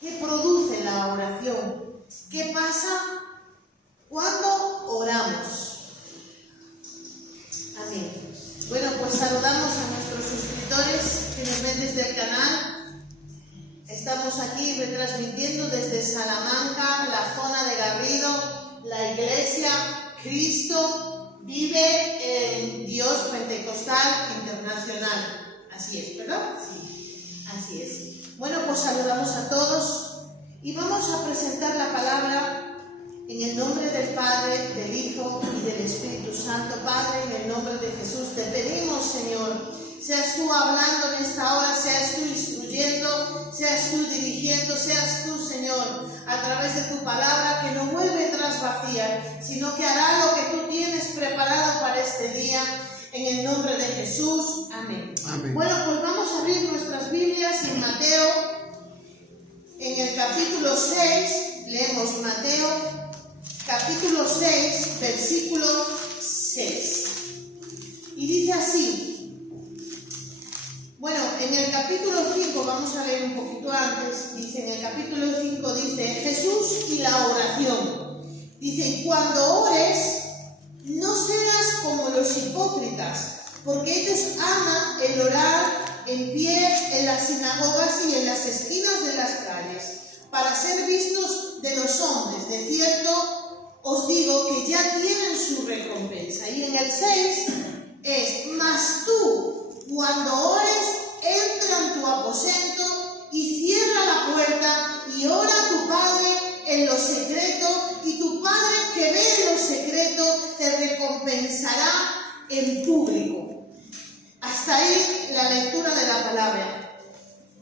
¿Qué produce la oración? ¿Qué pasa cuando oramos? Amén. Bueno, pues saludamos a nuestros suscriptores que nos ven desde el canal. Estamos aquí retransmitiendo desde Salamanca, la zona de Garrido, la iglesia Cristo vive en Dios Pentecostal Internacional. Así es, ¿verdad? Sí, así es. Bueno, pues saludamos a todos y vamos a presentar la palabra en el nombre del Padre, del Hijo y del Espíritu Santo. Padre, en el nombre de Jesús te pedimos, Señor, seas tú hablando en esta hora, seas tú instruyendo, seas tú dirigiendo, seas tú, Señor, a través de tu palabra, que no vuelve tras vacía, sino que hará lo que tú tienes preparado para este día. En el nombre de Jesús. Amén. Amén. Bueno, pues vamos a abrir nuestras Biblias en Mateo, en el capítulo 6, leemos Mateo, capítulo 6, versículo 6. Y dice así, bueno, en el capítulo 5, vamos a leer un poquito antes, dice, en el capítulo 5 dice, Jesús y la oración. Dice, y cuando ores, no seas como los hipócritas, porque ellos aman el orar en pie en las sinagogas y en las esquinas de las calles, para ser vistos de los hombres. De cierto os digo que ya tienen su recompensa. Y en el 6 es, mas tú, cuando ores, entra en tu aposento y cierra la puerta y ora a tu Padre en lo secreto, y tu Padre que ve en lo secreto te recompensará en público. Hasta ahí la lectura de la palabra.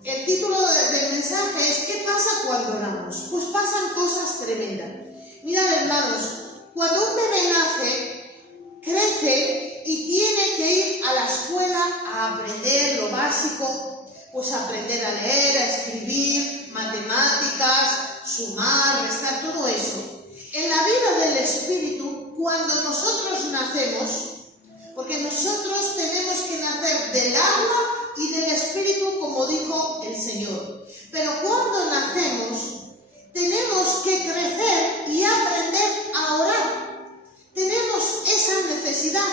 El título del mensaje es ¿qué pasa cuando oramos? Pues pasan cosas tremendas. Mirad, hermanos, cuando un bebé nace, crece y tiene que ir a la escuela a aprender lo básico, pues aprender a leer, a escribir, matemáticas, sumar, restar, todo eso. En la vida del Espíritu, cuando nosotros nacemos, porque nosotros tenemos que nacer del agua y del Espíritu, como dijo el Señor. Pero cuando nacemos, tenemos que crecer y aprender a orar. Tenemos esa necesidad.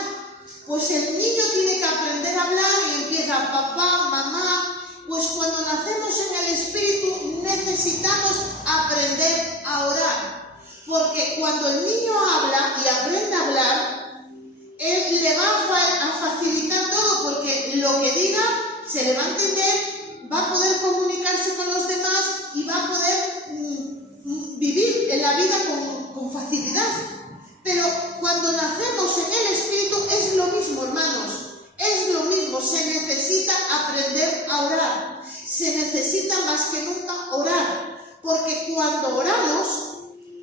Pues el niño tiene que aprender a hablar y empieza papá, mamá. Pues cuando nacemos en el Espíritu necesitamos aprender a orar. Porque cuando el niño habla y aprende a hablar, él le va a facilitar todo, porque lo que diga se le va a entender, va a poder comunicarse con los demás y va a poder vivir en la vida con facilidad. Pero cuando nacemos en el Espíritu es lo mismo, hermanos, es lo mismo, se necesita aprender a orar, se necesita más que nunca orar, porque cuando oramos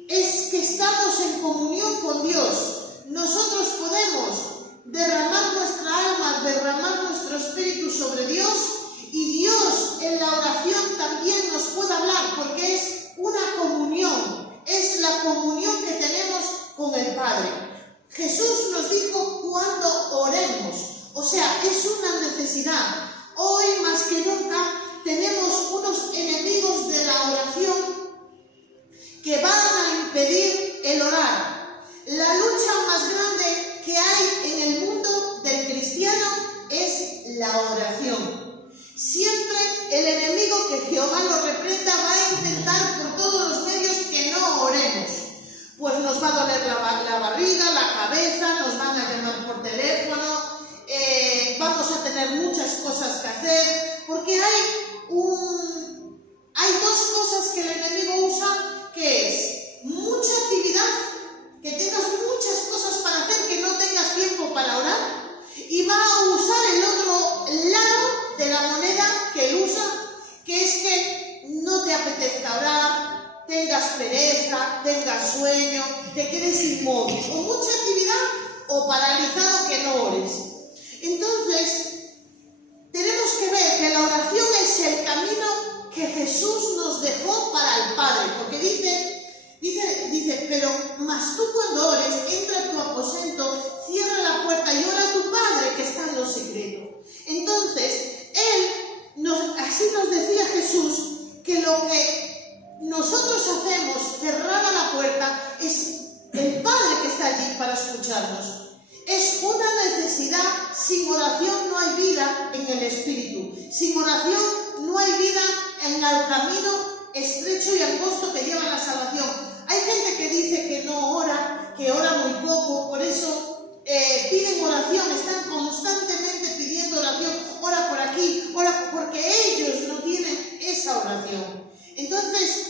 es que estamos en comunión con Dios. Nosotros podemos derramar nuestra alma, derramar nuestro espíritu sobre Dios, y Dios en la oración también nos puede hablar, porque es una comunión, es la comunión que tenemos con el Padre. Jesús nos dijo cuando oremos, o sea, es una necesidad. Hoy más que nunca tenemos unos enemigos de la oración que van a impedir el orar. La lucha más grande que hay en el mundo del cristiano es la oración. Siempre el enemigo, que Jehová lo reprenda, va a intentar por todos los medios que no oremos. Pues nos va a doler la barriga, la cabeza, nos van a llamar por teléfono, vamos a tener muchas cosas que hacer, porque hay dos cosas que el enemigo usa, que es mucha actividad, que tengas muchas cosas para hacer, que no tengas tiempo para orar, y va a usar el otro lado de la moneda que él usa, que es que no te apetezca orar, tengas pereza, tengas sueño, te quedes inmóvil, o mucha actividad, o paralizado, que no ores. Entonces, tenemos que ver que la oración es el camino que Jesús nos dejó para el Padre, porque dice, pero mas tú cuando ores, entra en tu aposento, cierra la puerta y ora a tu Padre que está en lo secreto. Entonces, así nos decía Jesús, que lo que nosotros hacemos cerrada la puerta, es el Padre que está allí para escucharnos. Es una necesidad. Sin oración no hay vida en el Espíritu. Sin oración no hay vida en el camino estrecho y angosto que lleva a la salvación. Hay gente que dice que no ora, que ora muy poco, por eso piden oración, están constantemente pidiendo oración, ora por aquí, ora, porque ellos no tienen esa oración. Entonces,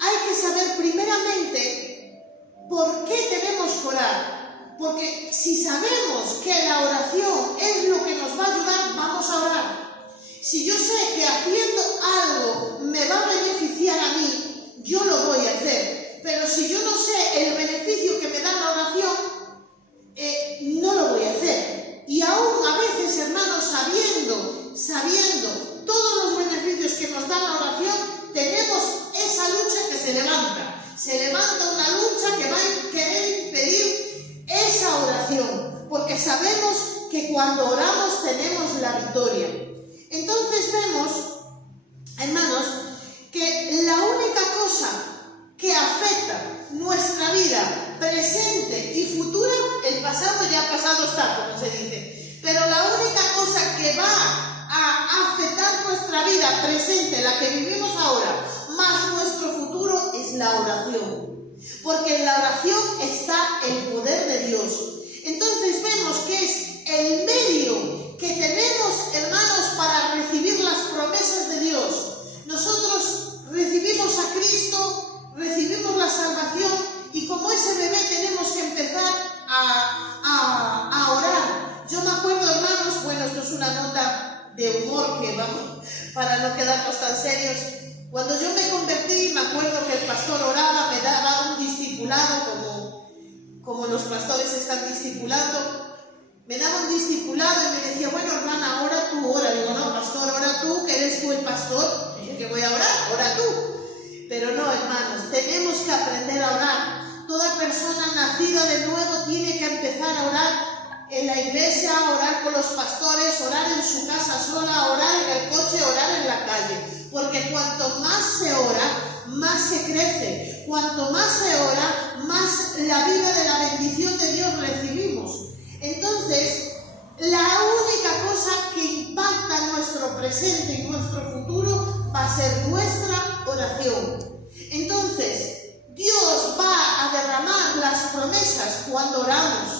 hay que saber primeramente por qué tenemos que orar. Porque si sabemos que la oración es lo que nos va a ayudar, vamos a orar. Si yo sé que haciendo algo me va a beneficiar a mí, yo lo voy a hacer. Pero si yo no sé el beneficio que me da la oración, no lo voy a hacer. Y aún a veces, hermanos, sabiendo todos los beneficios que nos da la oración, tenemos esa lucha que se levanta. Se levanta una lucha que va a querer impedir esa oración, porque sabemos que cuando oramos tenemos la victoria. Entonces vemos, hermanos, que la única cosa que afecta nuestra vida presente y futura, el pasado ya pasado está, como se dice, pero la única cosa que va a afectar nuestra vida presente, la que vivimos ahora, más nuestro futuro, es la oración. Porque en la oración está el poder de Dios. Entonces vemos que es el medio que tenemos, hermanos, para recibir las promesas de Dios. Nosotros recibimos a Cristo, recibimos la salvación, y como ese bebé tenemos que empezar a orar. Yo me acuerdo, hermanos, bueno, esto es una nota de humor que vamos, para no quedarnos tan serios. Cuando yo me convertí, me acuerdo que el pastor oraba, me daba un discipulado, como los pastores están discipulando, me daba un discipulado y me decía, bueno, hermana, ora tú, ora. Digo, no, pastor, ora tú, que eres tú el pastor. Dije, ¿qué voy a orar? Ora tú. Pero no, hermanos, tenemos que aprender a orar. Toda persona nacida de nuevo tiene que empezar a orar en la iglesia, orar con los pastores, orar en su casa sola, orar en el coche, orar en la calle. Porque cuanto más se ora, más se crece. Cuanto más se ora, más la vida de la bendición de Dios recibimos. Entonces, la única cosa que impacta nuestro presente y nuestro futuro va a ser nuestra oración. Entonces, Dios va a derramar las promesas cuando oramos.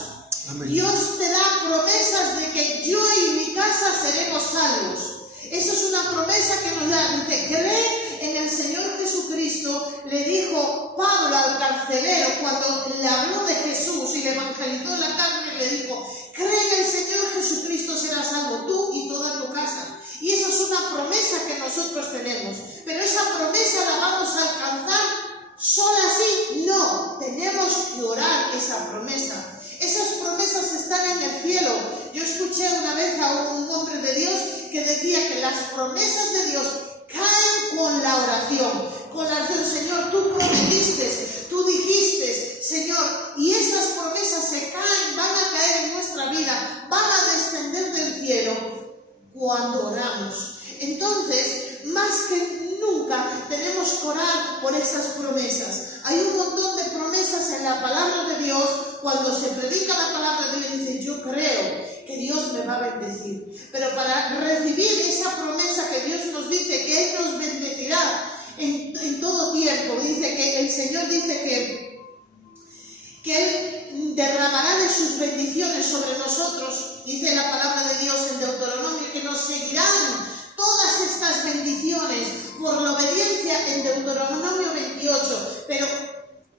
Amén. Dios te da promesas de que yo y mi casa seremos salvos. Esa es una promesa que nos da. Dice, cree en el Señor Jesucristo, le dijo Pablo al carcelero cuando le habló de Jesús y le evangelizó la carne, le dijo, cree en el Señor Jesucristo, serás salvo tú y toda tu casa. Y esa es una promesa que nosotros tenemos. Pero esa promesa la vamos a alcanzar sola así. No, tenemos que orar esa promesa. Esas promesas están en el cielo. Yo escuché una vez a un hombre de Dios que decía que las promesas de Dios caen con la oración. Con la oración, Señor, tú prometiste, tú dijiste, Señor, y esas promesas se caen, van a caer en nuestra vida, van a descender del cielo cuando oramos. Entonces, más que nunca tenemos que orar por esas promesas. Hay un montón de promesas en la palabra de Dios. Cuando se predica la palabra de Dios, dice, yo creo que Dios me va a bendecir. Pero para recibir esa promesa que Dios nos dice, que Él nos bendecirá en todo tiempo, dice que el Señor dice que Él derramará de sus bendiciones sobre nosotros. Dice la palabra de Dios en Deuteronomio que nos seguirán todas estas bendiciones por la obediencia en Deuteronomio 28. Pero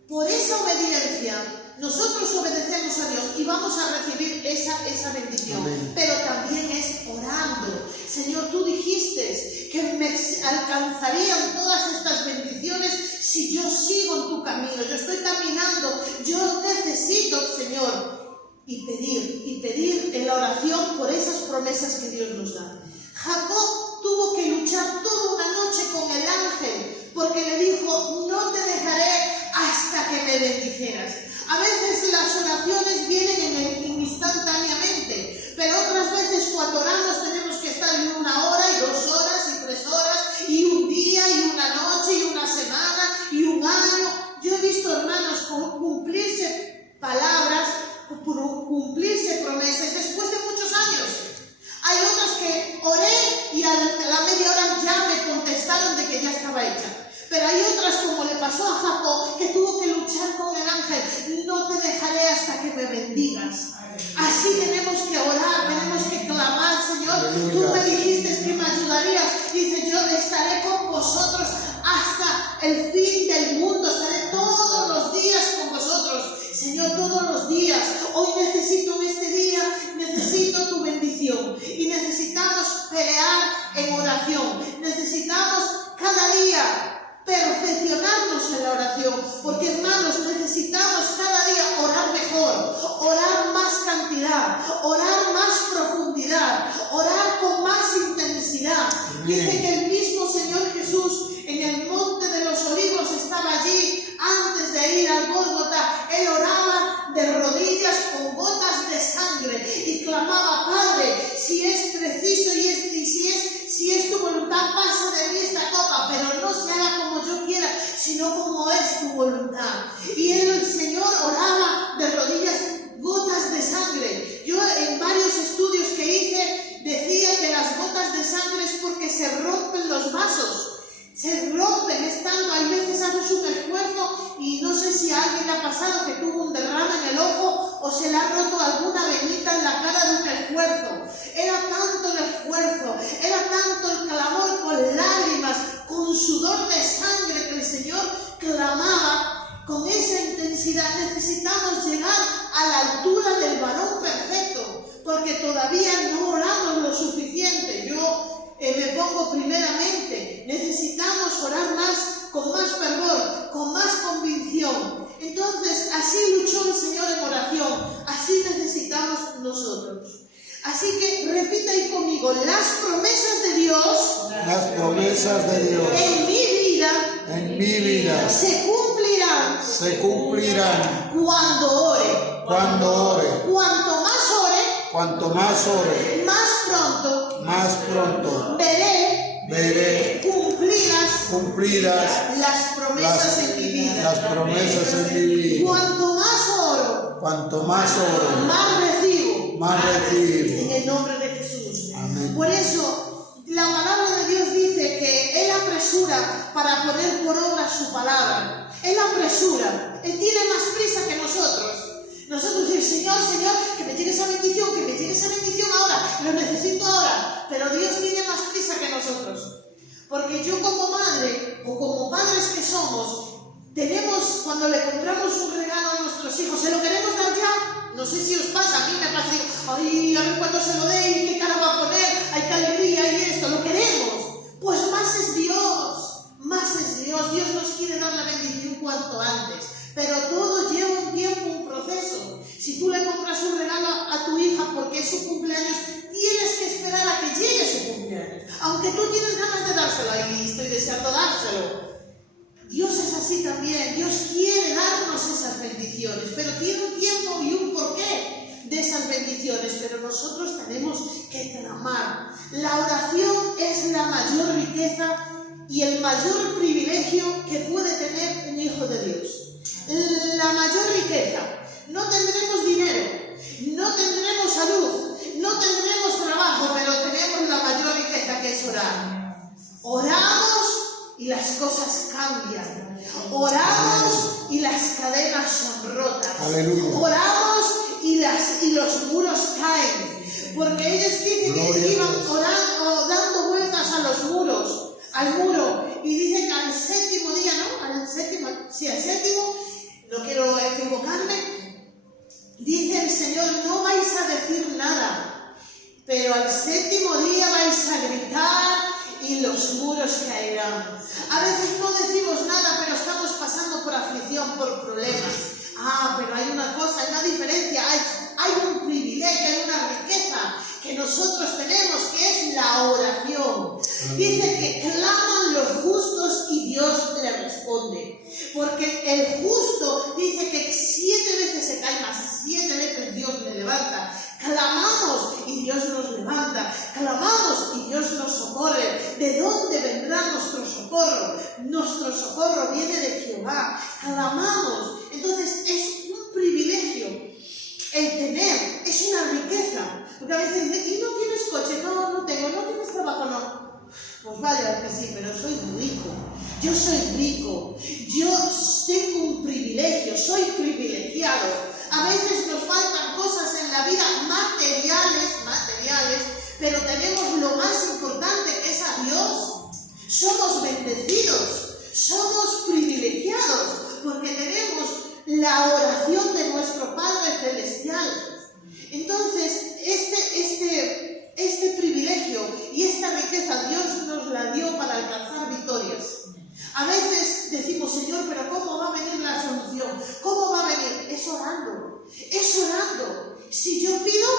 por esa obediencia nosotros obedecemos a Dios y vamos a recibir esa bendición. Amén. Pero también es orando. Señor, tú dijiste que me alcanzarían todas estas bendiciones si yo sigo en tu camino. Yo estoy caminando, yo necesito, Señor, y pedir en la oración por esas promesas que Dios nos da. Jacob tuvo que luchar toda una noche con el ángel porque le dijo, no te dejaré hasta que me bendijeras. A veces las oraciones vienen instantáneamente, pero otras veces cuando oramos tenemos que estar en 1 hora y 2 horas y 3 horas y un día y una noche y una semana pasó a Jacob, que tuvo que luchar con el ángel. No te dejaré hasta que me bendigas. Así tenemos que orar, tenemos que clamar, Señor. Tú me dijiste que me ayudarías. Dice, yo estaré con vosotros hasta el fin del mundo. Estaré todos los días con vosotros. Señor, todos los días. Hoy necesito en este día, necesito tu bendición. Y necesitamos pelear en oración. Necesitamos cada día perfeccionarnos en la oración, porque hermanos, necesitamos cada día orar mejor, orar más cantidad, orar más profundidad, orar con más intensidad. Dice que el mismo Señor Jesús en el monte de los olivos estaba allí antes de ir al Gólgota. Él oraba de rodillas con gotas de sangre y clamaba, Padre, si es preciso si es tu voluntad, pasa de mí esta copa, pero no se haga como yo quiera, sino como es tu voluntad. Y él, el Señor, oraba de rodillas, gotas de sangre. Yo en varios estudios que hice decía que las gotas de sangre es porque se rompen los vasos. Se rompen estando, hay veces haces un esfuerzo y no sé si a alguien le ha pasado que tuvo un derrame en el ojo o se le ha roto alguna venita en la cara de un esfuerzo. Era tanto el esfuerzo, era tanto el clamor con lágrimas, con sudor de sangre que el Señor clamaba con esa intensidad. Necesitamos llegar a la altura del varón perfecto, porque todavía no oramos lo suficiente. Yo me pongo primeramente, necesitamos orar más, con más fervor, con más convicción. Entonces, así luchó el Señor en oración, así necesitamos nosotros. Así que repita ahí conmigo, las promesas de Dios, en mi vida, se cumplirán cuando ore. Cuanto más ore, más pronto veré cumplidas las promesas en mi vida. Cuanto más oro, más recibo. En el nombre de Jesús. Amén. Por eso, la palabra de Dios dice que Él apresura para poner por obra su palabra. Él apresura. Él tiene más prisa que nosotros. Nosotros decimos, Señor, que me llegue esa bendición ahora, lo necesito ahora. Pero Dios tiene más prisa que nosotros. Porque yo como madre, o como padres que somos, tenemos, cuando le compramos un regalo a nuestros hijos, ¿se lo queremos dar ya? No sé si os pasa, a mí me pasa, digo, ay, a ver cuándo se lo dé y qué cara va a poner, ay, qué alegría y esto, lo queremos. Pues más es Dios, Dios nos quiere dar la bendición cuanto antes. Pero todo lleva un tiempo, un proceso. Si tú le compras un regalo a tu hija porque es su cumpleaños, tienes que esperar a que llegue su cumpleaños. Aunque tú tienes ganas de dárselo, y estoy deseando dárselo. Dios es así también. Dios quiere darnos esas bendiciones, pero tiene un tiempo y un porqué de esas bendiciones. Pero nosotros tenemos que clamar. La oración es la mayor riqueza y el mayor privilegio que puede tener un hijo de Dios. La mayor riqueza. No tendremos dinero, no tendremos salud, no tendremos trabajo, pero tenemos la mayor riqueza, que es orar. Oramos y las cosas cambian. Oramos y las cadenas son rotas. Aleluya. Oramos y los muros caen. Porque ellos dicen que iban orando, dando vueltas a los muros, al muro. Y dicen que al séptimo día, ¿no? Al séptimo, no quiero equivocarme. Dice el Señor, no vais a decir nada, pero al séptimo día vais a gritar y los muros caerán. A veces no decimos nada, pero estamos pasando por aflicción, por problemas. Pero hay una cosa, hay una diferencia, hay un privilegio, hay una riqueza que nosotros tenemos, que es la oración. Dice que claman los justos y Dios le responde. Porque el justo dice que 7 veces se cae, más 7 veces Dios le levanta. Clamamos y Dios nos levanta. Clamamos y Dios nos socorre. ¿De dónde vendrá nuestro socorro? Nuestro socorro viene de Jehová. Clamamos. Entonces es un privilegio el tener, es una riqueza. Porque a veces dicen, ¿y no tienes coche? No tengo. ¿No tienes trabajo? No. Pues vaya que sí, pero soy rico. yo soy rico, yo tengo un privilegio, soy privilegiado. A veces nos faltan cosas en la vida materiales, pero tenemos lo más importante, que es a Dios. Somos bendecidos, somos privilegiados, porque tenemos la oración de nuestro Padre Celestial. Entonces, este privilegio y esta riqueza Dios nos la dio para alcanzar victorias. A veces decimos, Señor, pero ¿cómo va a venir la solución? ¿Cómo va a venir? Es orando, es orando. Si yo pido,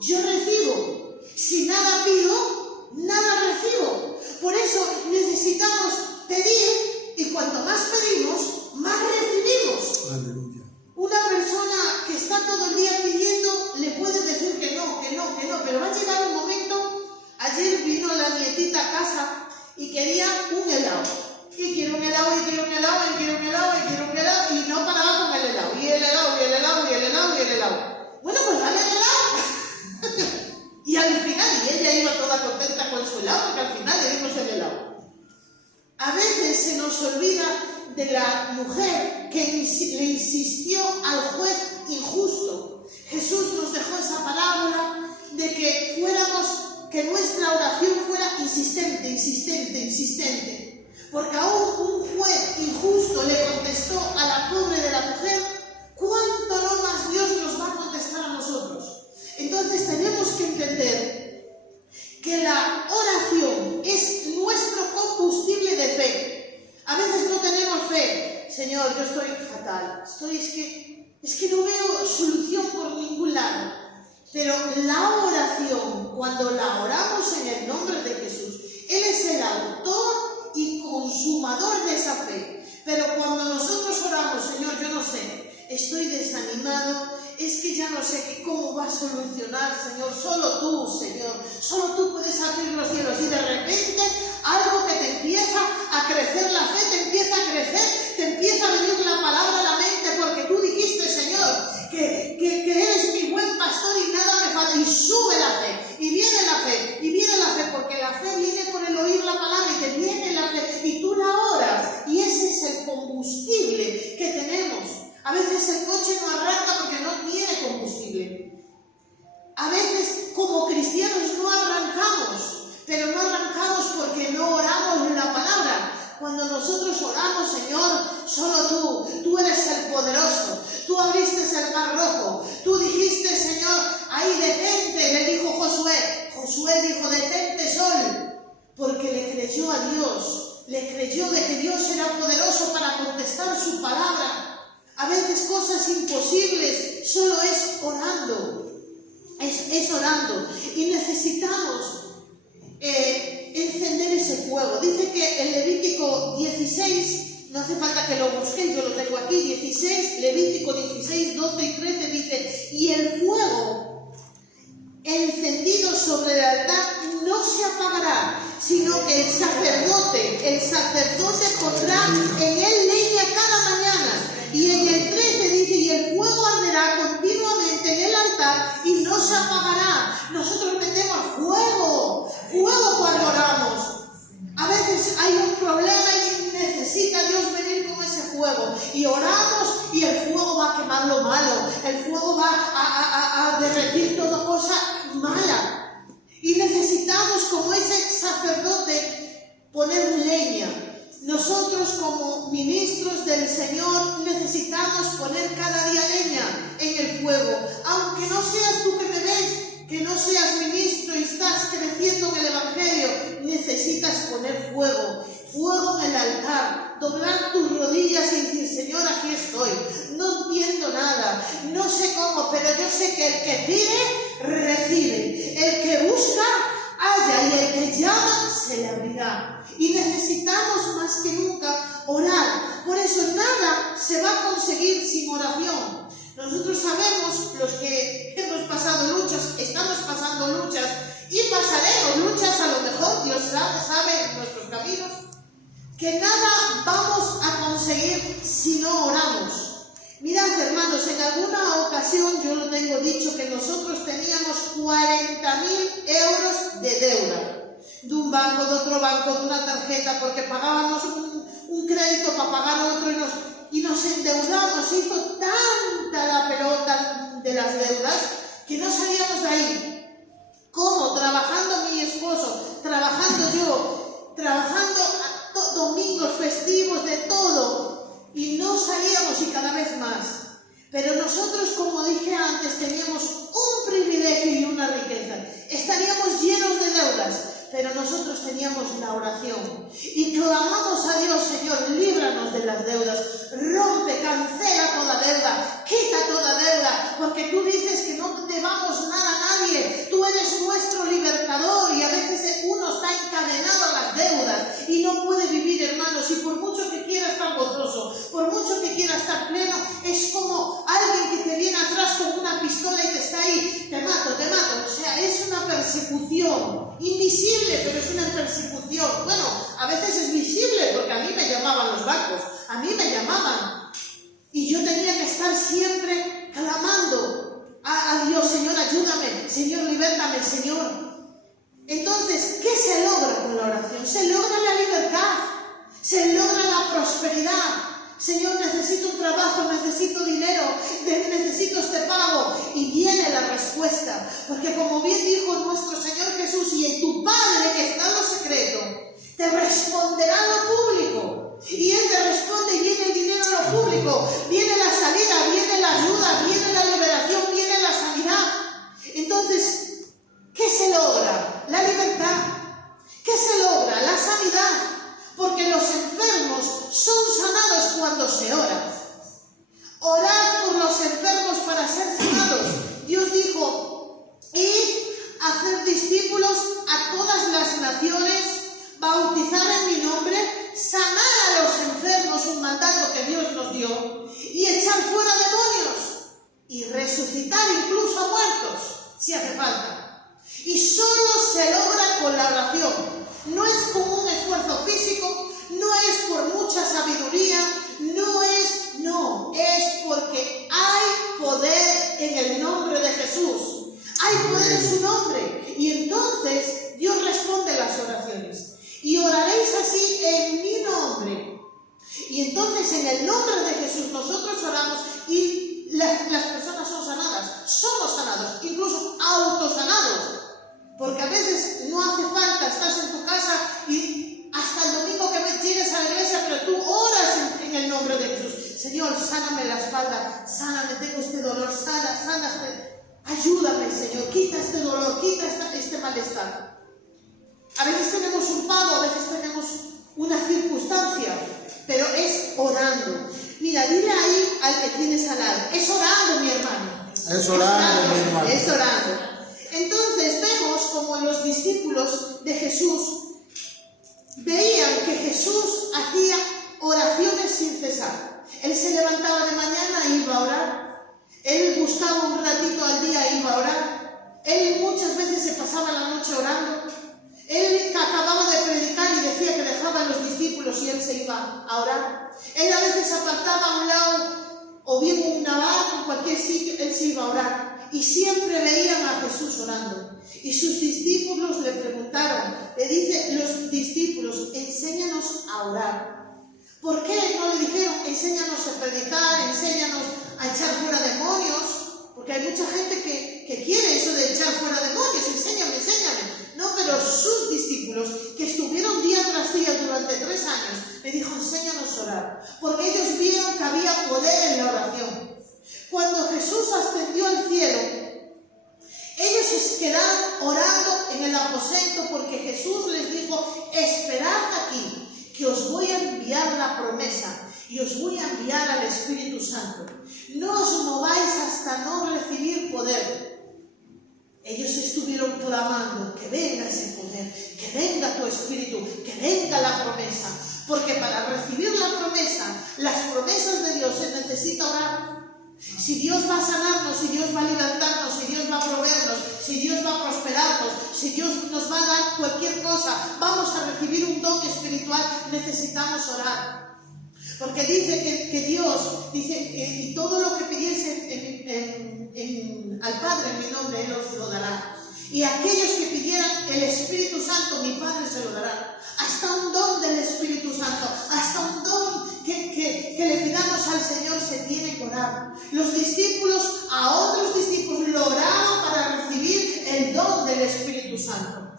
yo recibo. Si nada pido, nada recibo. Por eso necesitamos pedir, y cuanto más pedimos, más recibimos. Aleluya. Una persona que está todo el día pidiendo, le puede decir que no, pero va a llegar un momento. Ayer vino la nietita a casa y quería un helado. Y quiero un helado, y quiero un helado, y quiero un helado, y quiero un helado, y no paraba con el helado. Y el helado, y el helado, y el helado, y el helado. Bueno, pues dale el helado. Y al final, y ella iba toda contenta con su helado, porque al final le dimos el helado. A veces se nos olvida de la mujer que le insistió al juez injusto. Jesús nos dejó esa parábola de que nuestra oración fuera insistente. Porque aún un juez injusto le contestó a la pobre de la mujer, ¿cuánto no más Dios nos va a contestar a nosotros? Entonces tenemos que entender que la oración es nuestro combustible de fe. A veces no tenemos fe. Señor, yo estoy fatal. Es que no veo solución por ningún lado. Pero la oración, cuando la oramos en el nombre de Jesús, Él es el autor y consumador de esa fe. Pero cuando nosotros oramos, Señor, yo no sé, estoy desanimado, es que ya no sé cómo va a solucionar, Señor, solo tú, Señor, solo tú puedes abrir los cielos, y de repente algo que te empieza a crecer la fe, te empieza a crecer, te empieza a venir la palabra a la mente, porque tú dijiste, Señor, que eres mi buen pastor y nada me falta, y sube la fe, y viene la fe, porque la fe viene por el oír la palabra, y te viene la fe, y tú la oras, y ese es el combustible que tenemos. A veces el coche no arranca porque no tiene combustible. A veces como cristianos no arrancamos, pero no arrancamos porque no oramos la palabra. Cuando nosotros oramos, Señor, solo tú eres el poderoso. Tú abriste el mar rojo. Tú dijiste, Señor, ahí detente, le dijo Josué. Josué dijo, detente, sol, porque le creyó a Dios. Le creyó de que Dios era poderoso para contestar su palabra. A veces cosas imposibles solo es orando. Es orando. Y necesitamos encender ese fuego. Dice que en Levítico 16, no hace falta que lo busquéis, yo lo tengo aquí, 16, Levítico 16, 12 y 13 dice, y el fuego encendido sobre el altar no se apagará, sino que el sacerdote pondrá en él leña cada mañana. Y en el 13 dice, y el fuego arderá continuamente en el altar y no se apagará. Nosotros metemos fuego cuando oramos. A veces hay un problema y necesita Dios venir con ese fuego. Y oramos y el fuego va a quemar lo malo. El fuego va a derretir toda cosa mala. Y necesitamos, como ese sacerdote, poner leña. Nosotros como ministros del Señor necesitamos poner cada día leña en el fuego. Aunque no seas tú que me ves, que no seas ministro y estás creciendo en el Evangelio, necesitas poner fuego en el altar, doblar tus rodillas y decir, Señor, aquí estoy, no entiendo nada, no sé cómo, pero yo sé que el que pide, recibe, el que busca, halla, y el que llama, se le abrirá. Y necesitamos más que nunca orar. Por eso nada se va a conseguir sin oración. Nosotros sabemos, los que hemos pasado luchas, estamos pasando luchas y pasaremos luchas, a lo mejor Dios sabe nuestros caminos, que nada vamos a conseguir si no oramos. Mirad, hermanos, en alguna ocasión yo lo tengo dicho que nosotros teníamos 40.000 euros de deuda. de un banco, de otro banco, de una tarjeta, porque pagábamos un crédito para pagar otro y nos endeudamos. Se hizo tanta la pelota de las deudas que no salíamos de ahí. ¿Cómo? Trabajando mi esposo, trabajando yo, trabajando domingos, festivos, de todo, y no salíamos, y cada vez más. Pero nosotros, como dije antes, teníamos un privilegio y una riqueza. Estaríamos llenos de deudas, pero nosotros teníamos la oración y clamamos a Dios: Señor, líbranos de las deudas, rompe, cancela toda deuda, quita toda deuda, porque tú dices que no debamos nada a nadie, tú eres nuestro libertador. Y a veces uno está encadenado a las deudas y no puede vivir, hermanos, y por mucho que quiera estar gozoso, por mucho que quiera estar pleno, es como alguien que te viene atrás con una pistola y te está ahí: te mato, te mato. O sea, es una persecución invisible, pero es una persecución. Bueno, a veces es visible, porque a mí me llamaban los bancos, a mí me llamaban, y yo tenía que estar siempre clamando a Dios: Señor, ayúdame, Señor, libértame, Señor. Entonces, ¿qué se logra con la oración? Se logra la libertad, se logra la prosperidad. Señor, necesito un trabajo, necesito dinero, necesito este pago. Y viene la respuesta, porque como bien dijo nuestro Señor Jesús: y tu Padre que está en lo secreto te responderá en lo público. Y Él te responde, y viene el dinero en lo público, viene la salida, viene la ayuda, viene la liberación, viene la sanidad. Entonces, ¿qué se logra? La libertad. ¿Qué se logra? La sanidad. Porque los enfermos son sanados cuando se ora. Orad por los enfermos para ser sanados. Dios dijo: id a hacer discípulos a todas las naciones, bautizar en mi nombre, sanar a los enfermos, un mandato que Dios nos dio, y echar fuera demonios, y resucitar incluso a muertos, si hace falta. Y solo se logra con la oración. No es con un esfuerzo físico, no es por mucha sabiduría, no, es porque hay poder en el nombre de Jesús. Hay poder en su nombre. Y entonces Dios responde las oraciones. Y oraréis así en mi nombre. Y entonces en el nombre de Jesús nosotros oramos y las personas son sanadas. Somos sanados, incluso autosanados. Porque a veces no hace falta, estás en tu casa y hasta el domingo que llegues a la iglesia, pero tú oras en el nombre de Jesús: Señor, sáname la espalda, sáname, tengo este dolor, sáname, ayúdame, Señor, quita este dolor, quita este malestar. A veces tenemos un pago, a veces tenemos una circunstancia, pero es orando. Mira, dile ahí al que tienes al lado: es orando, mi hermano. Es orando, mi hermano. Es orando. Entonces vemos como los discípulos de Jesús veían que Jesús hacía oraciones sin cesar. Él se levantaba de mañana e iba a orar. Él buscaba un ratito al día e iba a orar. Él muchas veces se pasaba la noche orando. Él acababa de predicar y decía que dejaba a los discípulos y él se iba a orar. Él a veces apartaba a un lado, o bien un naval, en cualquier sitio, él se iba a orar. Y siempre veían a Jesús orando. Y sus discípulos le preguntaron, le dicen los discípulos: enséñanos a orar. ¿Por qué no le dijeron: enséñanos a predicar, enséñanos a echar fuera demonios? Porque hay mucha gente que quiere eso de echar fuera demonios: enséñame, enséñame. No, pero sus discípulos, que estuvieron día tras día durante 3 años, le dijo: enséñanos a orar. Porque ellos vieron que había poder en la oración. Cuando Jesús ascendió al cielo, ellos se quedaron orando en el aposento, porque Jesús les dijo: esperad aquí, que os voy a enviar la promesa y os voy a enviar al Espíritu Santo. No os mováis hasta no recibir poder. Ellos estuvieron clamando: que venga ese poder, que venga tu Espíritu, que venga la promesa. Porque para recibir la promesa, las promesas de Dios, se necesita orar. Si Dios va a sanarnos, si Dios va a libertarnos, si Dios va a proveernos, si Dios va a prosperarnos, si Dios nos va a dar cualquier cosa, vamos a recibir un don espiritual, necesitamos orar. Porque dice que Dios, dice que y todo lo que pidiese al Padre en mi nombre, Él os lo dará. Y aquellos que pidieran el Espíritu Santo, mi Padre se lo dará. Hasta un don del Espíritu Santo, hasta un don que le pidamos al Señor se tiene que orar. Los discípulos a otros discípulos lo oraban para recibir el don del Espíritu Santo.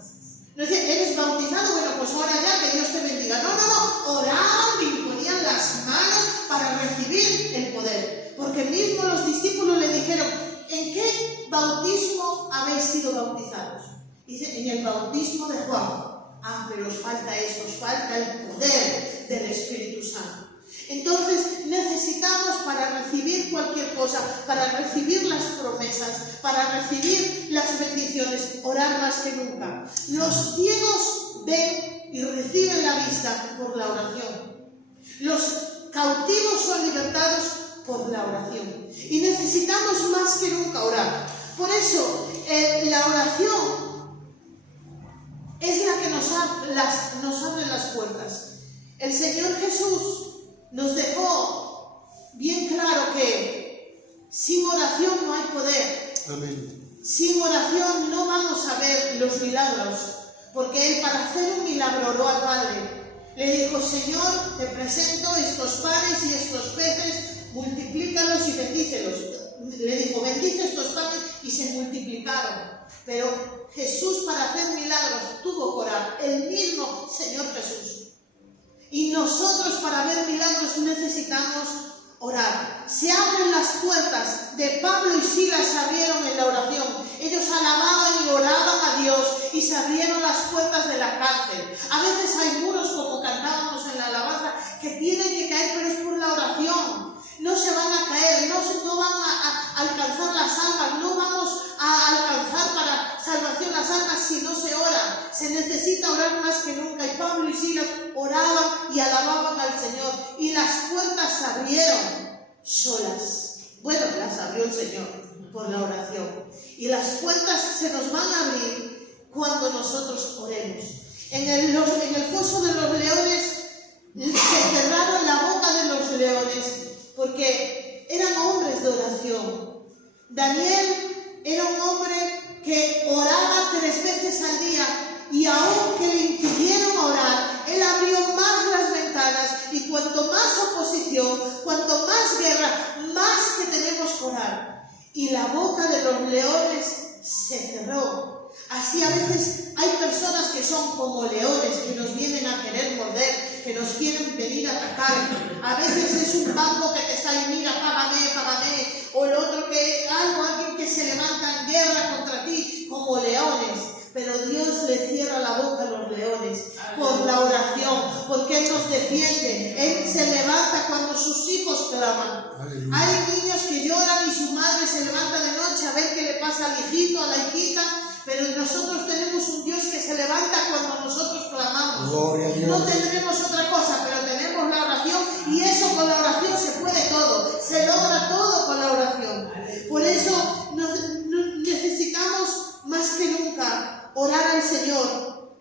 No es decir, eres bautizado, bueno, pues ahora ya que Dios te bendiga. No, oraban y ponían las manos para recibir el poder. Porque mismo los discípulos le dijeron, ¿en qué bautismo habéis sido bautizados? Dice, en el bautismo de Juan. Pero os falta eso, os falta el poder del Espíritu Santo. Entonces necesitamos, para recibir cualquier cosa, para recibir las promesas, para recibir las bendiciones, orar más que nunca. Los ciegos ven y reciben la vista por la oración. Los cautivos son libertados por la oración. Y necesitamos más que nunca orar. Por eso, la oración es la que nos abre las puertas. El Señor Jesús nos dejó bien claro que sin oración no hay poder. Amén. Sin oración no vamos a ver los milagros, porque Él, para hacer un milagro, oró al Padre. Le dijo, Señor, te presento estos panes y estos peces, multiplícalos y bendícelos. Le dijo, bendice estos panes, y se multiplicaron. Pero Jesús, para hacer milagros, tuvo que orar, el mismo Señor Jesús. Y nosotros, para ver milagros, necesitamos orar. Se abren las puertas. De Pablo y Silas se abrieron en la oración. Ellos alababan y oraban a Dios y se abrieron las puertas de la cárcel. A veces hay muros, como cantábamos en la alabanza, que tienen que caer, pero es por la oración. No se van a caer, no van a alcanzar las almas, no vamos a alcanzar para salvación las almas si no se ora. Se necesita orar más que nunca. Y Pablo y Silas oraban y alababan al Señor. Y las puertas se abrieron solas. Bueno, las abrió el Señor por la oración. Y las puertas se nos van a abrir cuando nosotros oremos. En el foso de los leones se cerraron la boca de los leones porque eran hombres de oración. Daniel era un hombre que oraba 3 veces al día, y aunque le impidieron orar, él abrió más las ventanas, y cuanto más oposición, cuanto más guerra, más que tenemos que orar. Y la boca de los leones se cerró. Así a veces hay personas que son como leones, que nos vienen a querer morder, que nos quieren venir a atacar. A veces es un banco que te está ahí, mira, págame, o el otro que alguien que se levanta en guerra contra ti, como leones. Pero Dios le cierra la boca a los leones por la oración, porque Él nos defiende. Él se levanta cuando sus hijos claman. Aleluya. Hay niños que lloran y su madre se levanta de noche a ver qué le pasa al hijito, a la hijita. Pero nosotros tenemos un Dios que se levanta cuando nosotros clamamos. Gloria a Dios. No tendremos otra cosa, pero tenemos la oración, y eso, con la oración se puede todo. Se logra todo con la oración. Por eso necesitamos más que nunca orar al Señor.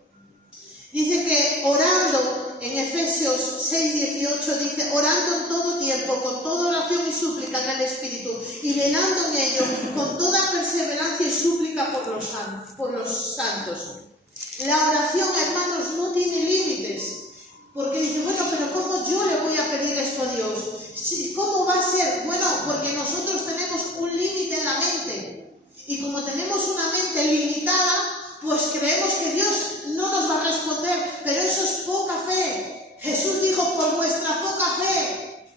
Dice que orando, en Efesios 6:18 dice, orando en todo tiempo, con toda oración y súplica en el Espíritu, y velando en ello, con toda perseverancia y súplica por los santos. La oración, hermanos, no tiene límites. Porque dice, bueno, pero ¿cómo yo le voy a pedir esto a Dios? ¿Cómo va a ser? Bueno, porque nosotros tenemos un límite en la mente. Y como tenemos una mente limitada, pues creemos que Dios no nos va a responder, pero eso es poca fe. Jesús dijo, por vuestra poca fe.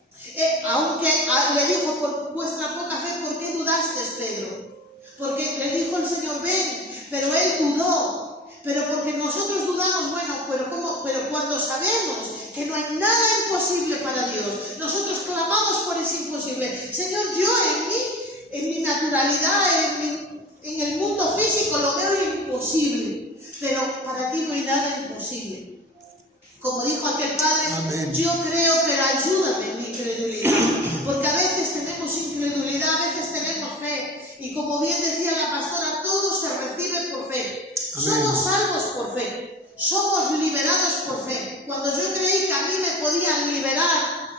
Aunque le dijo, por vuestra poca fe, ¿por qué dudaste, Pedro? Porque le dijo el Señor, ven, pero él dudó. Pero porque nosotros dudamos, bueno, pero cuando sabemos que no hay nada imposible para Dios, nosotros clamamos por ese imposible. Señor, yo en mi naturalidad, en el mundo físico lo veo imposible, pero para ti no hay nada imposible. Como dijo aquel padre, amén. Yo creo, pero ayúdame en mi incredulidad, porque a veces tenemos incredulidad, a veces tenemos fe, y como bien decía la pastora, todo se recibe por fe. Amén. Somos salvos por fe, somos liberados por fe. Cuando yo creí que a mí me podían liberar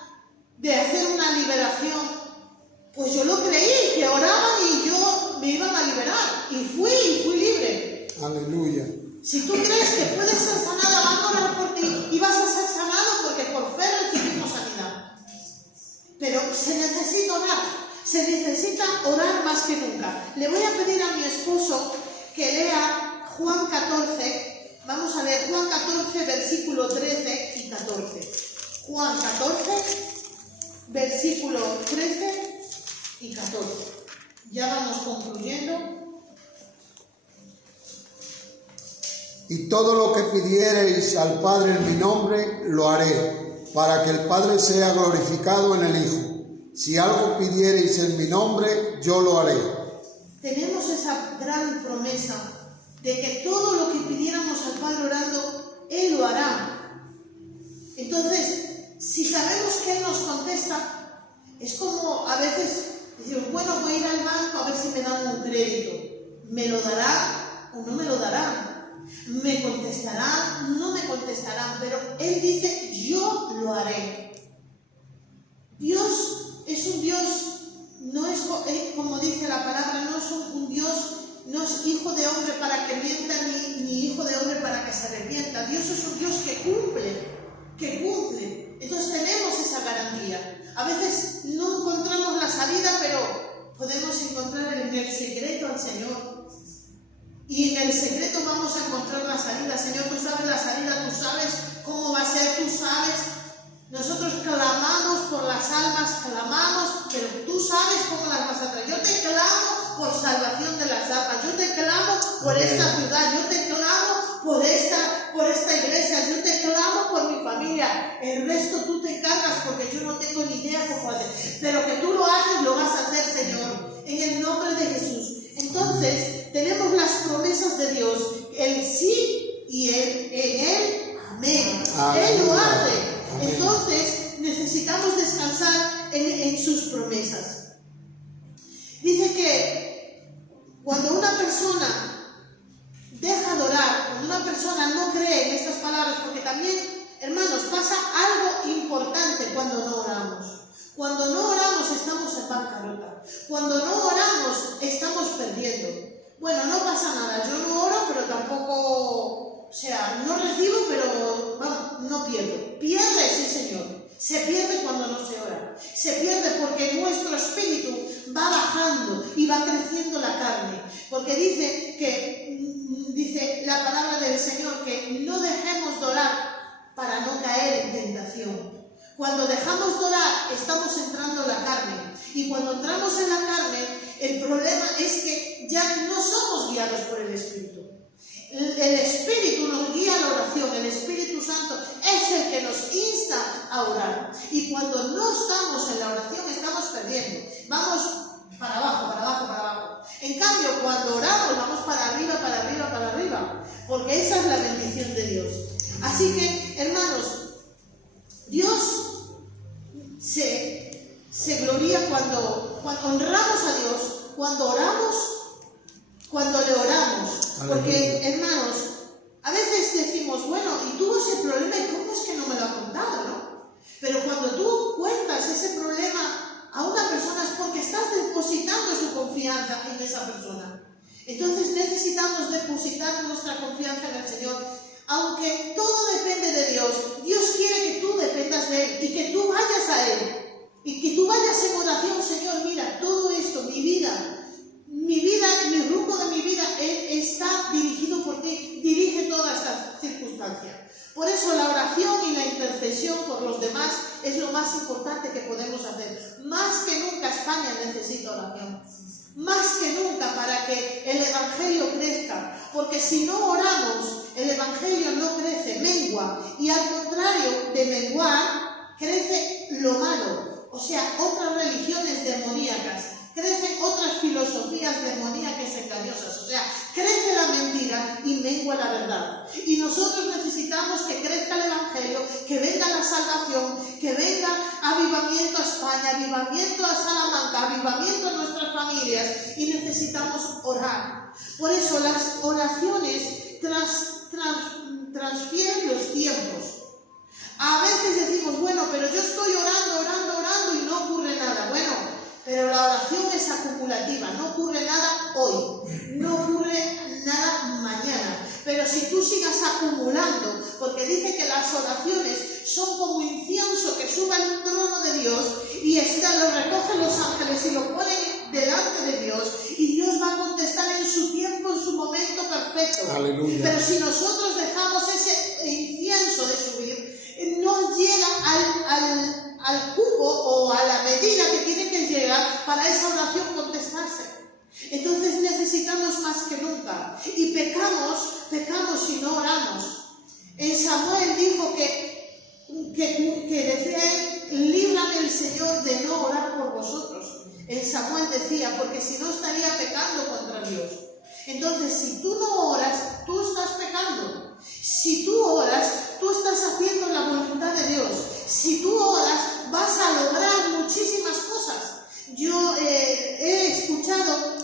de hacer una liberación, pues yo lo creí, que oraban y yo me iban a liberar. y fui libre. Aleluya. Si tú crees que puedes ser sanado, van a orar por ti y vas a ser sanado porque por fe recibimos sanidad. Pero se necesita orar más que nunca. Le voy a pedir a mi esposo que lea Juan 14, vamos a leer Juan 14, versículo 13 y 14. Juan 14, versículo 13 y 14. Ya vamos concluyendo. Y todo lo que pidiereis al Padre en mi nombre, lo haré, para que el Padre sea glorificado en el Hijo. Si algo pidiereis en mi nombre, yo lo haré. Tenemos esa gran promesa de que todo lo que pidiéramos al Padre orando, Él lo hará. Entonces, si sabemos que Él nos contesta, es como a veces decimos, bueno, voy a ir al banco a ver si me dan un crédito. ¿Me lo dará o no me lo dará? ¿Me contestarán? No me contestarán, pero Él dice, yo lo haré. Dios es un Dios, no es como dice la palabra, no es un Dios, no es hijo de hombre para que mienta, ni hijo de hombre para que se arrepienta. Dios es un Dios que cumple. Entonces tenemos esa garantía. A veces no encontramos la salida, pero podemos encontrar en el secreto al Señor. Y en el secreto vamos a encontrar la salida. Señor, tú sabes la salida, tú sabes cómo va a ser, tú sabes. Nosotros clamamos por las almas, pero tú sabes cómo las vas a traer. Yo te clamo por salvación de las almas. Yo te clamo por esta ciudad. Yo te clamo por esta iglesia. Yo te clamo por mi familia. El resto tú te encargas porque yo no tengo ni idea cómo hacer. Pero que tú lo haces, lo vas a hacer, Señor. En el nombre de Jesús. Entonces, tenemos las promesas de Dios, el sí y el en Él, amén. Él lo hace. Amén. Entonces, necesitamos descansar en sus promesas. Dice que cuando una persona deja de orar, cuando una persona no cree en estas palabras, porque también, hermanos, pasa algo importante cuando no oramos. Cuando no oramos estamos en bancarrota. Cuando no oramos estamos perdiendo. Bueno, no pasa nada, yo no oro, pero tampoco, no recibo, pero no pierdo. Pierde, sí, Señor. Se pierde cuando no se ora. Se pierde porque nuestro espíritu va bajando y va creciendo la carne. Porque dice la palabra del Señor que no dejemos de orar para no caer en tentación. Cuando dejamos de orar, estamos entrando en la carne. Y cuando entramos en la carne, el problema es que ya no somos guiados por el Espíritu. El Espíritu nos guía a la oración. El Espíritu Santo es el que nos insta a orar. Y cuando no estamos en la oración, estamos perdiendo. Vamos para abajo. En cambio, cuando oramos, vamos para arriba. Porque esa es la bendición de Dios. Así que, hermanos, Dios se gloria cuando honramos a Dios, cuando oramos, cuando le oramos. Porque, hermanos, a veces decimos, bueno, y tuvo ese problema, ¿y cómo es que no me lo ha contado, no? Pero cuando tú cuentas ese problema a una persona es porque estás depositando su confianza en esa persona. Entonces necesitamos depositar nuestra confianza en el Señor. Aunque todo depende de Dios, Dios quiere que tú dependas de Él y que tú vayas a Él. Y que tú vayas en oración, Señor, mira, todo esto, mi vida, mi rumbo de mi vida, está dirigido por ti. Dirige todas estas circunstancias. Por eso la oración y la intercesión por los demás es lo más importante que podemos hacer. Más que nunca España necesita oración. Más que nunca para que el Evangelio crezca. Porque si no oramos, el Evangelio no crece, mengua. Y al contrario de menguar, crece lo malo. O sea, otras religiones demoníacas, crecen otras filosofías demoníacas engañosas. O sea, crece la mentira y mengua la verdad. Y nosotros necesitamos que crezca el Evangelio, que venga la salvación, que venga avivamiento a España, avivamiento a Salamanca, avivamiento a nuestras familias. Y necesitamos orar. Por eso las oraciones transfieren los tiempos. A veces decimos, bueno, pero yo estoy orando y no ocurre nada. Bueno, pero la oración es a acumulativa, no ocurre nada hoy, no ocurre nada mañana, pero si tú sigas acumulando, porque dice que las oraciones son como incienso que sube al trono de Dios y lo recogen los ángeles y lo ponen delante de Dios, y Dios va a contestar en su tiempo, en su momento perfecto. Aleluya. Pero si nosotros dejamos ese incienso de subir, no llega al cubo o a la medida que tiene que llegar para esa oración contestarse. Entonces necesitamos más que nunca, y pecamos si no oramos. En Samuel dijo que decía él: líbrame el Señor de no orar por vosotros. En Samuel decía, porque si no estaría pecando contra Dios. Entonces, si tú no oras, tú estás pecando. Si tú oras, tú estás haciendo la voluntad de Dios. Si tú oras, vas a lograr muchísimas cosas. Yo he escuchado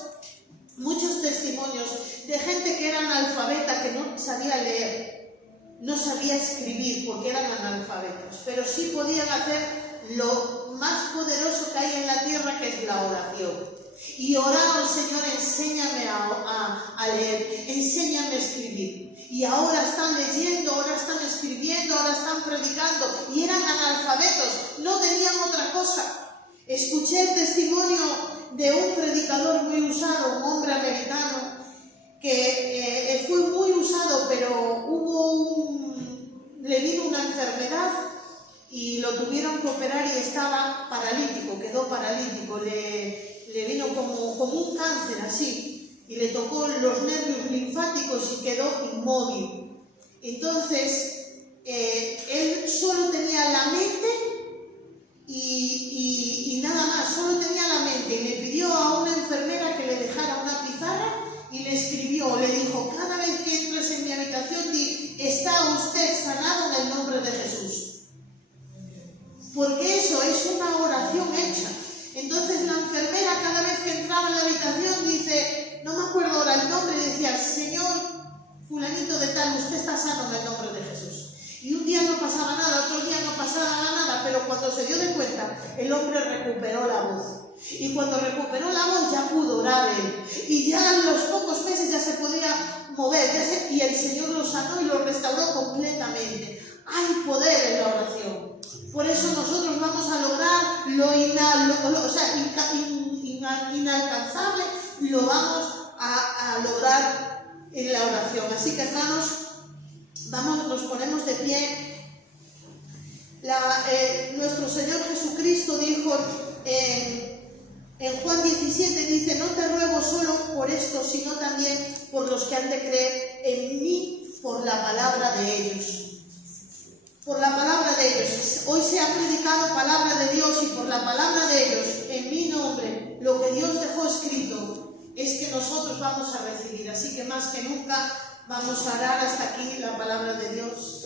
muchos testimonios de gente que era analfabeta, que no sabía leer, no sabía escribir porque eran analfabetos, pero sí podían hacer lo más poderoso que hay en la tierra, que es la oración. Y oraban: Señor, enséñame a leer, enséñame a escribir. Y ahora están leyendo, ahora están escribiendo, ahora están predicando, y eran analfabetos, no tenían otra cosa. Escuché el testimonio de un predicador muy usado, un hombre americano, que fue muy usado, pero le vino una enfermedad y lo tuvieron que operar y estaba paralítico, quedó paralítico, le vino como un cáncer así, y le tocó los nervios linfáticos y quedó inmóvil. Entonces, él solo tenía la mente y nada más, solo tenía la mente, y le pidió a una enfermera que le dejara una pizarra y le escribió, le dijo: cada vez que entres en mi habitación, di: está usted sanado en el nombre de Jesús. Porque eso es una oración hecha. Entonces la enfermera, cada vez que entraba en la habitación, dice, no me acuerdo ahora el nombre, decía: Señor fulanito de tal, usted está sano en el nombre de Jesús. Y un día no pasaba nada, otro día no pasaba nada, pero cuando se dio de cuenta, el hombre recuperó la voz. Y cuando recuperó la voz, ya pudo orar él. Y ya en los pocos meses ya se podía mover, y el Señor lo sanó y lo restauró completamente. Hay poder en la oración. Por eso nosotros vamos a lograr lo inalcanzable, lo vamos a lograr en la oración. Así que, hermanos, nos ponemos de pie. Nuestro Señor Jesucristo dijo en Juan 17, dice: no te ruego solo por esto, sino también por los que han de creer en mí por la palabra de ellos. Por la palabra de ellos. Hoy se ha predicado palabra de Dios, y por la palabra de ellos, en mi nombre, lo que Dios dejó escrito es que nosotros vamos a recibir. Así que más que nunca vamos a orar. Hasta aquí la palabra de Dios.